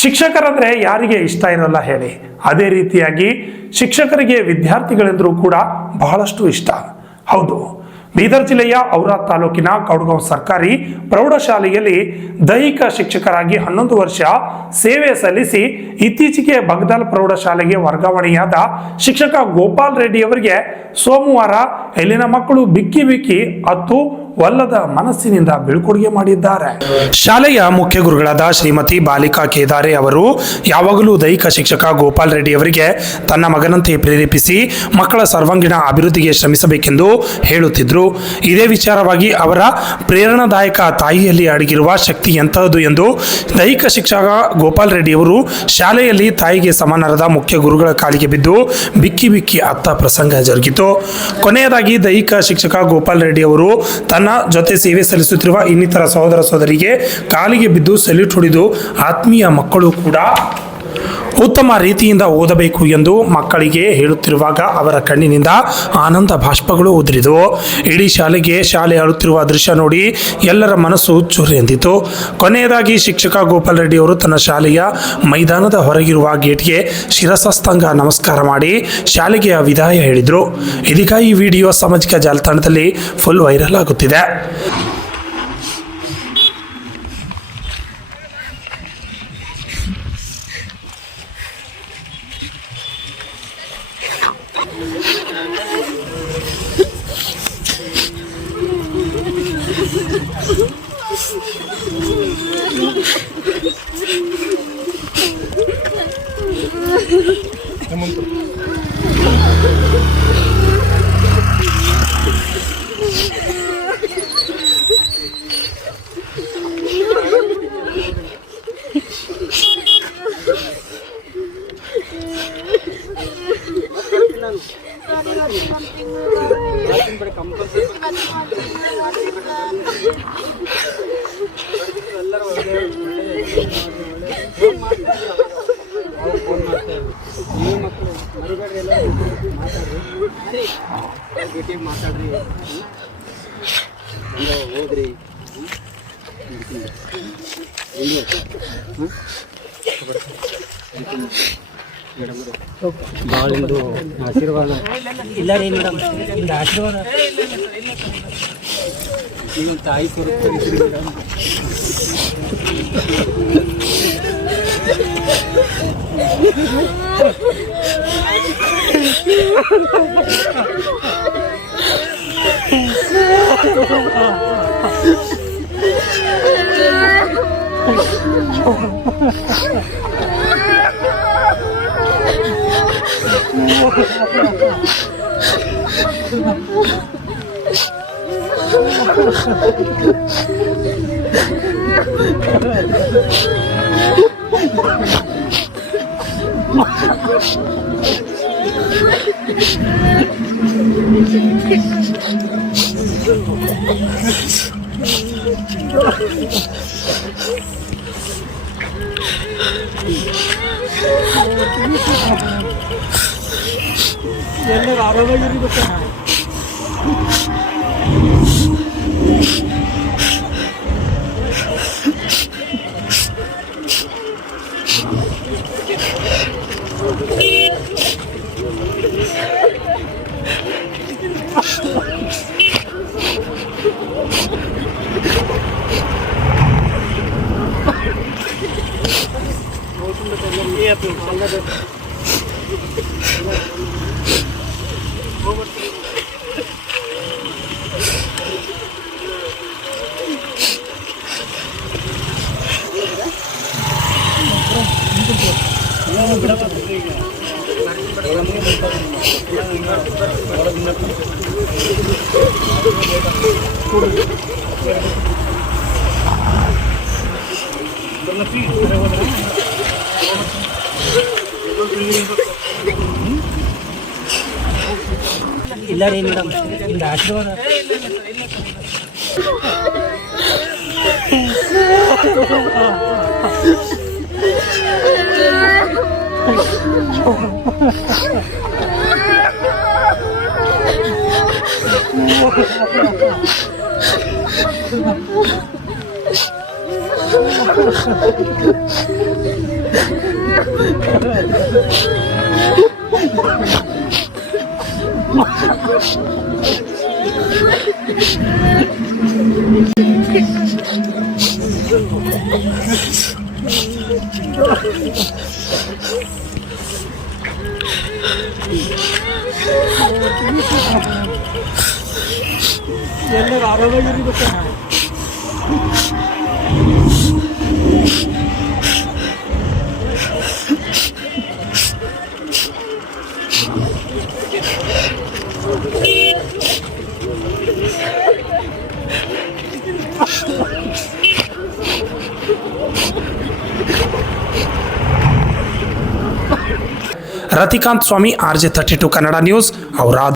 ಶಿಕ್ಷಕರಂದ್ರೆ ಯಾರಿಗೆ ಇಷ್ಟ ಇರಲ್ಲ ಹೇಳಿ. ಅದೇ ರೀತಿಯಾಗಿ ಶಿಕ್ಷಕರಿಗೆ ವಿದ್ಯಾರ್ಥಿಗಳೆಂದರೂ ಕೂಡ ಬಹಳಷ್ಟು ಇಷ್ಟ. ಹೌದು, ಬೀದರ್ ಜಿಲ್ಲೆಯ ಔರಾದ್ ತಾಲೂಕಿನ ಕೌಡ್ಗಾಂವ್ ಸರ್ಕಾರಿ ಪ್ರೌಢಶಾಲೆಯಲ್ಲಿ ದೈಹಿಕ ಶಿಕ್ಷಕರಾಗಿ 11 ವರ್ಷ ಸೇವೆ ಸಲ್ಲಿಸಿ ಇತ್ತೀಚೆಗೆ ಬಗ್ದಾಲ್ ಪ್ರೌಢಶಾಲೆಗೆ ವರ್ಗಾವಣೆಯಾದ ಶಿಕ್ಷಕ ಗೋಪಾಲ್ ರೆಡ್ಡಿ ಅವರಿಗೆ ಸೋಮವಾರ ಇಲ್ಲಿನ ಮಕ್ಕಳು ಬಿಕ್ಕಿ ಬಿಕ್ಕಿ ಅತ್ತು ಒಲ್ಲದ ಮನಸ್ಸಿನಿಂದ ಬೀಳ್ಕೊಡುಗೆ ಮಾಡಿದ್ದಾರೆ. ಶಾಲೆಯ ಮುಖ್ಯ ಗುರುಗಳಾದ ಶ್ರೀಮತಿ ಬಾಲಿಕಾ ಕೇದಾರೆ ಅವರು ಯಾವಾಗಲೂ ದೈಹಿಕ ಶಿಕ್ಷಕ ಗೋಪಾಲ್ ರೆಡ್ಡಿ ಅವರಿಗೆ ತನ್ನ ಮಗನಂತೆ ಪ್ರೇರೇಪಿಸಿ ಮಕ್ಕಳ ಸರ್ವಾಂಗೀಣ ಅಭಿವೃದ್ಧಿಗೆ ಶ್ರಮಿಸಬೇಕೆಂದು ಹೇಳುತ್ತಿದ್ದರು. ಇದೇ ವಿಚಾರವಾಗಿ ಅವರ ಪ್ರೇರಣಾದಾಯಕ ತಾಯಿಯಲ್ಲಿ ಅಡಗಿರುವ ಶಕ್ತಿ ಎಂತಹದ್ದು ಎಂದು ದೈಹಿಕ ಶಿಕ್ಷಕ ಗೋಪಾಲ್ ರೆಡ್ಡಿ ಅವರು ಶಾಲೆಯಲ್ಲಿ ತಾಯಿಗೆ ಸಮಾನರಾದ ಮುಖ್ಯ ಗುರುಗಳ ಕಾಲಿಗೆ ಬಿದ್ದು ಬಿಕ್ಕಿ ಬಿಕ್ಕಿ ಅತ್ತ ಪ್ರಸಂಗ ಜರುಗಿತು. ಕೊನೆಯದಾಗಿ ದೈಹಿಕ ಶಿಕ್ಷಕ ಗೋಪಾಲ್ ರೆಡ್ಡಿ ಅವರು ತನ್ನ ಜೊತೆ ಸೇವೆ ಸಲ್ಲಿಸುತ್ತಿರುವ ಇನ್ನಿತರ ಸಹೋದರ ಸಹೋದರಿಗೆ ಕಾಲಿಗೆ ಬಿದ್ದು ಸೆಲ್ಯೂಟ್ ಹೊಡೆದು ಆತ್ಮೀಯ ಮಕ್ಕಳು ಕೂಡ ಉತ್ತಮ ರೀತಿಯಿಂದ ಓದಬೇಕು ಎಂದು ಮಕ್ಕಳಿಗೆ ಹೇಳುತ್ತಿರುವಾಗ ಅವರ ಕಣ್ಣಿನಿಂದ ಆನಂದ ಬಾಷ್ಪಗಳು ಉದುರಿದವು. ಇಡೀ ಶಾಲೆ ಅಳುತ್ತಿರುವ ದೃಶ್ಯ ನೋಡಿ ಎಲ್ಲರ ಮನಸ್ಸು ಚೂರು ಎಂದಿತು. ಕೊನೆಯದಾಗಿ ಶಿಕ್ಷಕ ಗೋಪಾಲ್ ರೆಡ್ಡಿ ಅವರು ತನ್ನ ಶಾಲೆಯ ಮೈದಾನದ ಹೊರಗಿರುವ ಗೇಟ್ಗೆ ಶಿರಸಾಷ್ಟಾಂಗ ನಮಸ್ಕಾರ ಮಾಡಿ ಶಾಲೆಗೆ ವಿದಾಯ ಹೇಳಿದರು. ಇದೀಗ ಈ ವಿಡಿಯೋ ಸಾಮಾಜಿಕ ಜಾಲತಾಣದಲ್ಲಿ ಫುಲ್ ವೈರಲ್ ಆಗುತ್ತಿದೆ. ಬಾಳಿಂದು ಆಶೀರ್ವಾದ ಇಲ್ಲ ರೀ ಮೇಡಮ್, ನಿಮ್ದು ಆಶೀರ್ವಾದ ನೀವು ತಾಯಿ ಸ್ವರೂಪ ಮೇಡಮ್. ಎಲ್ಲರೂ ಆರಾಮಾಗಿರ್ಬೇಕು. ಇಲ್ಲ ರೀ ಮೇಡಮ್, ನಿಮ್ದು ಆಶೀರ್ವಾದ ಎಲ್ಲರೂ ಆರಾಮಾಗಿರಿ ಗೊತ್ತಾ. ರತಿಕಾಂತ್ ಸ್ವಾಮಿ, RJ32 ಕನ್ನಡ ನ್ಯೂಸ್, ಔರಾದ್.